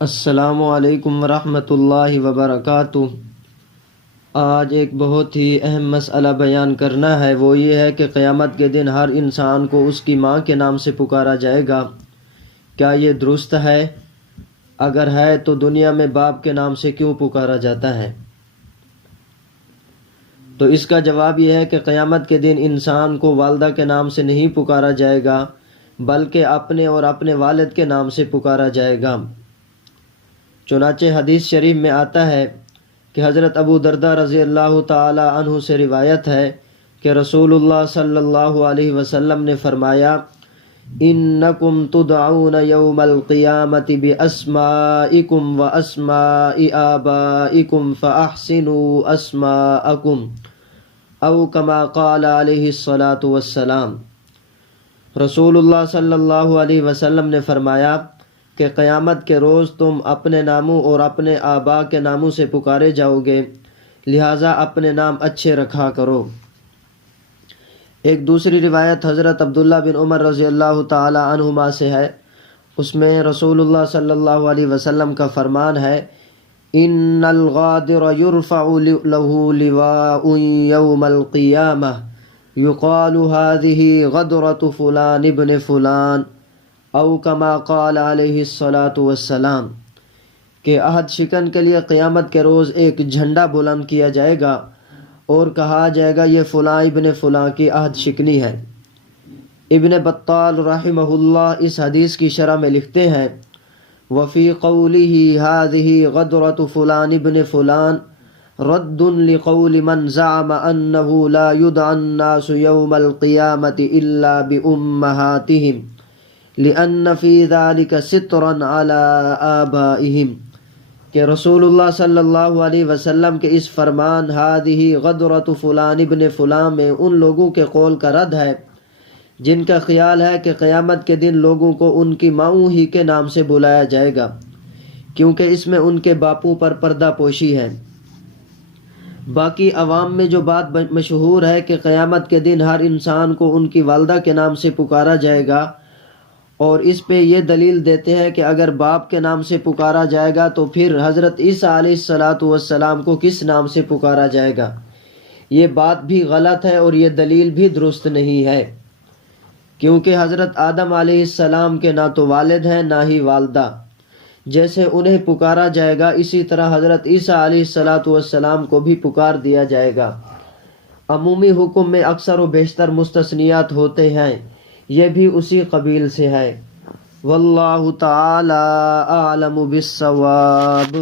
السلام علیکم ورحمۃ اللہ وبرکاتہ۔ آج ایک بہت ہی اہم مسئلہ بیان کرنا ہے، وہ یہ ہے کہ قیامت کے دن ہر انسان کو اس کی ماں کے نام سے پکارا جائے گا۔ کیا یہ درست ہے؟ اگر ہے تو دنیا میں باپ کے نام سے کیوں پکارا جاتا ہے؟ تو اس کا جواب یہ ہے کہ قیامت کے دن انسان کو والدہ کے نام سے نہیں پکارا جائے گا، بلکہ اپنے اور اپنے والد کے نام سے پکارا جائے گا۔ چنانچہ حدیث شریف میں آتا ہے کہ حضرت ابو درداء رضی اللہ تعالی عنہ سے روایت ہے کہ رسول اللہ صلی اللہ علیہ وسلم نے فرمایا: انکم تدعون یوم القیامت باسمائکم و اسماء آبائکم فاحسنوا اسماءکم، او کما قال علیہ الصلاۃ والسلام۔ رسول اللہ صلی اللہ علیہ وسلم نے فرمایا کہ قیامت کے روز تم اپنے ناموں اور اپنے آبا کے ناموں سے پکارے جاؤ گے، لہٰذا اپنے نام اچھے رکھا کرو۔ ایک دوسری روایت حضرت عبداللہ بن عمر رضی اللہ تعالی عنہما سے ہے، اس میں رسول اللہ صلی اللہ علیہ وسلم کا فرمان ہے: ان الغادر يرفع له لواء يوم القیامہ يقال هذه غدرة فلان ابن فلان، او کما قال علیہ الصلاۃ والسلام، کہ عہد شکن کے لیے قیامت کے روز ایک جھنڈا بلند کیا جائے گا اور کہا جائے گا یہ فلاں ابن فلاں کی عہد شکنی ہے۔ ابن بطال رحمہ اللہ اس حدیث کی شرح میں لکھتے ہیں: وفی قوله هذه غدرة فلان ابن فلان رد لقول من زعم انه لا يدعى الناس يوم القيامة الا بأمهاتهم لأن في ذلك سترا على آبائهم، کہ رسول اللہ صلی اللہ علیہ وسلم کے اس فرمان هذه غدرة فلان ابن فلان میں ان لوگوں کے قول کا رد ہے جن کا خیال ہے کہ قیامت کے دن لوگوں کو ان کی ماؤں ہی کے نام سے بلایا جائے گا، کیونکہ اس میں ان کے باپوں پر پردہ پوشی ہے۔ باقی عوام میں جو بات مشہور ہے کہ قیامت کے دن ہر انسان کو ان کی والدہ کے نام سے پکارا جائے گا، اور اس پہ یہ دلیل دیتے ہیں کہ اگر باپ کے نام سے پکارا جائے گا تو پھر حضرت عیسیٰ علیہ الصلاۃ والسلام کو کس نام سے پکارا جائے گا؟ یہ بات بھی غلط ہے اور یہ دلیل بھی درست نہیں ہے، کیونکہ حضرت آدم علیہ السلام کے نہ تو والد ہیں نہ ہی والدہ، جیسے انہیں پکارا جائے گا اسی طرح حضرت عیسیٰ علیہ الصلاۃ والسلام کو بھی پکار دیا جائے گا۔ عمومی حکم میں اکثر و بیشتر مستثنیات ہوتے ہیں، یہ بھی اسی قبیل سے ہے۔ واللہ تعالی اعلم بالصواب۔